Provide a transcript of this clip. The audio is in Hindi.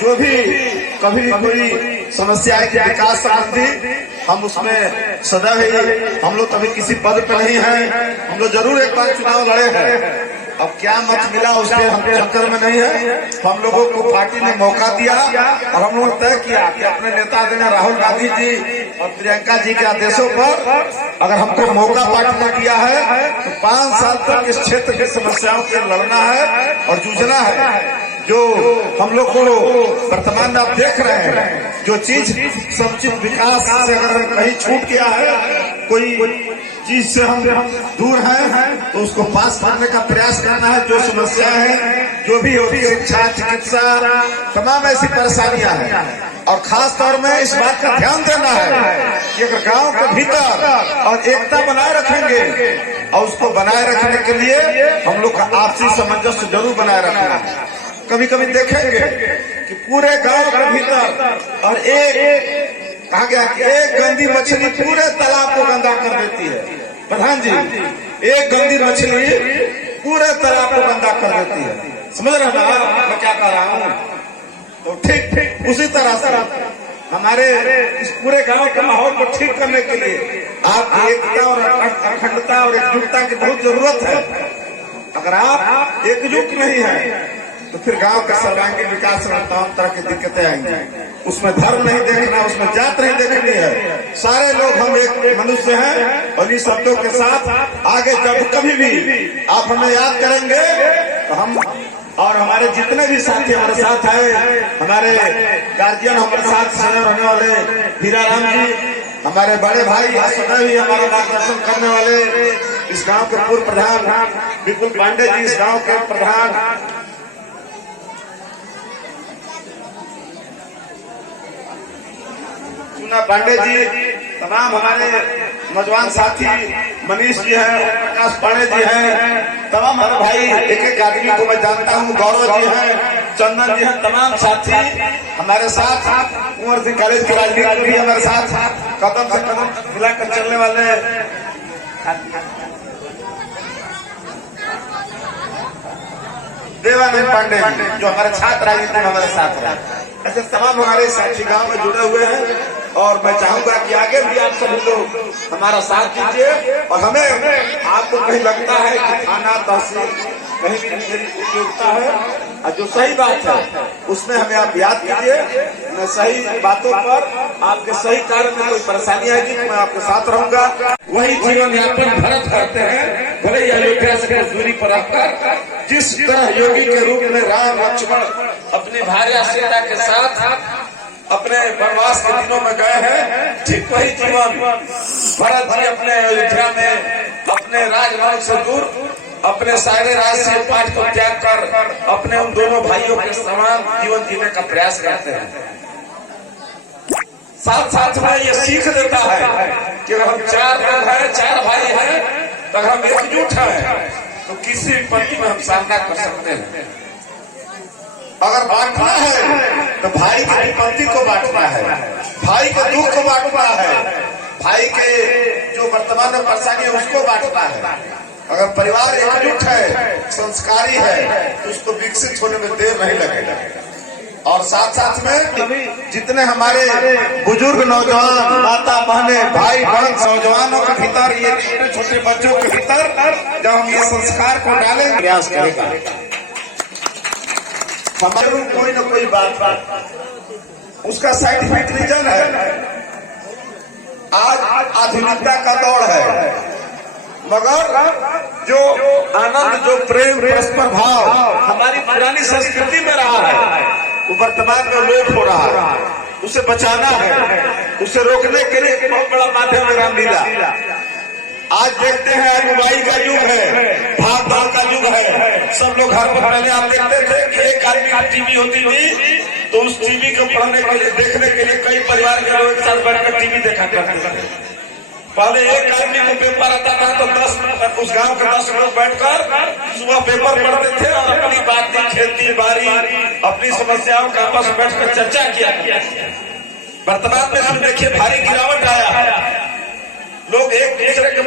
जो भी कभी कोई समस्या है कि विकास संबंधी, हम उसमें सदैव ही, हम लोग कभी किसी पद पे नहीं है, हम लोग जरूर एक बार चुनाव लड़े हैं। अब क्या मत मिला उसके हम चक्कर में नहीं है। तो हम लोगों को पार्टी ने मौका दिया और हम लोगों ने तय किया कि अपने नेता आदरणीय राहुल गांधी जी और प्रियंका जी के आदेशों पर अगर हमको मौका पार्टी ने दिया है तो 5 साल तक इस क्षेत्र की समस्याओं से लड़ना है और जूझना है। जो हम लोग को वर्तमान में आप देख रहे हैं, जो चीज समुचित विकास से अगर कहीं छूट गया है, कोई चीज से हम दूर हैं, तो उसको पास करने का प्रयास करना है। जो समस्या है, जो भी होती है, शिक्षा, चिकित्सा, तमाम ऐसी परेशानियां हैं। और खास तौर में इस बात का ध्यान देना है कि अगर गांव के भीतर और एकता बनाए रखेंगे, और उसको बनाए रखने के लिए हम लोग का आपसी सामंजस्य जरूर बनाए रखना है। कभी कभी देखेंगे कि पूरे गांव के भीतर और एक कहा गया कि एक गंदी मछली पूरे तालाब को गंदा कर देती है। प्रधान जी, एक गंदी मछली पूरे तालाब को गंदा कर देती है। समझ रहे हैं मैं क्या कह रहा हूँ? तो ठीक उसी तरह से हमारे इस पूरे गांव के माहौल को ठीक करने के लिए आपकी एकता और अखंडता और एकजुटता की बहुत जरूरत है। अगर आप एकजुट नहीं है तो फिर गांव का सर्वांगीण विकास में तमाम तरह की दिक्कतें आएंगी। उसमें धर्म नहीं देखना, उसमें जात नहीं देखनी है। सारे लोग हम एक मनुष्य हैं और इन शब्दों के साथ आगे जब कभी भी आप हमें याद करेंगे तो हम और हमारे जितने भी साथी हमारे साथ है, हमारे गार्जियन हमारे साथ सदैव रहने वाले हीराराम जी, हमारे बड़े भाई सदैव ही हमारा मार्गदर्शन करने वाले इस गांव के पूर्व प्रधान विपुल पांडे जी, इस गांव के प्रधान पांडे जी, तमाम हमारे नौजवान साथी मनीष जी हैं, प्रकाश पांडे जी हैं, तमाम हमारे भाई, एक एक आदमी को मैं जानता हूँ, गौरव जी हैं, चंदन जी हैं, तमाम साथी हमारे साथ, कुंवर सिंह कॉलेज के राजनीति भी हमारे साथ कदम से कदम मिलाकर चलने वाले देवानंद पांडे जो हमारे छात्र राजनीति में हमारे साथ हैं। ऐसे तमाम हमारे साथी गांव में जुड़े हुए हैं और मैं चाहूंगा कि आगे भी आप सभी लोग हमारा साथ दीजिए। और हमें आपको कहीं लगता है कि थाना तहसील कहीं भी मेरी उपयोगिता है और जो सही बात है उसमें हमें आप याद कीजिए। मैं सही बातों पर आपके सही कार्य में कोई परेशानी आएगी तो मैं आपके साथ रहूंगा। वही जीवन यापन भरत करते हैं, भले ही अयोध्या से कुछ दूरी पर रहकर। जिस तरह योगी के रूप में राम लक्ष्मण अपनी भार्या सीता के साथ अपने वनवास के दिनों में गए हैं, ठीक वही जीवन भरत जी अपने अयोध्या में अपने राजभवन से दूर अपने सारे राजसीय पाठ को त्याग कर अपने उन दोनों भाइयों के समान जीवन जीने का प्रयास करते हैं। साथ साथ में ये सीख देता है कि अगर हम 4 लोग हैं, 4 भाई हैं, तो अगर हम एकजुट हैं तो किसी विपत्ति में हम सामना कर सकते हैं। अगर बांटना है तो भाई की विपत्ति को बांटना है, भाई के दुख को बांटना है, भाई के जो वर्तमान में परेशानी है उसको बांटना है। अगर परिवार एकजुट है, संस्कारी है, तो उसको विकसित होने में देर नहीं लगेगा। और साथ साथ में जितने हमारे बुजुर्ग नौजवान माता बहने भाई बहन नौजवानों के भीतर, ये छोटे छोटे बच्चों के भीतर जब हम ये संस्कार को डालें प्रयास करेगा, हमारे कोई न कोई बात उसका साइंटिफिक रीजन है। आज आधुनिकता का दौर है, मगर जो आनंद, जो प्रेम, परस्पर भाव हमारी पुरानी संस्कृति में रहा है वो वर्तमान में लोप हो रहा है। उसे बचाना है, उसे रोकने के लिए एक बहुत बड़ा माध्यम है रामलीला। आज देखते हैं मोबाइल का युग है, भाग दौड़ का युग है। सब लोग घर पर, पहले आप देखते थे कि एक आदमी की टीवी होती थी तो उस टीवी को पढ़ने के लिए, देखने के लिए कई परिवार के लोग एक साथ बैठकर टीवी देखा करते थे। पहले एक आदमी को पेपर आता था तो 10 उस गांव के 10 लोग बैठकर सुबह पेपर पढ़ते थे और अपनी बातें, खेती बाड़ी, अपनी समस्याओं का आपस में बैठकर चर्चा किया। वर्तमान में हम देखिए भारी गिरावट आया, लोग एक दूसरे के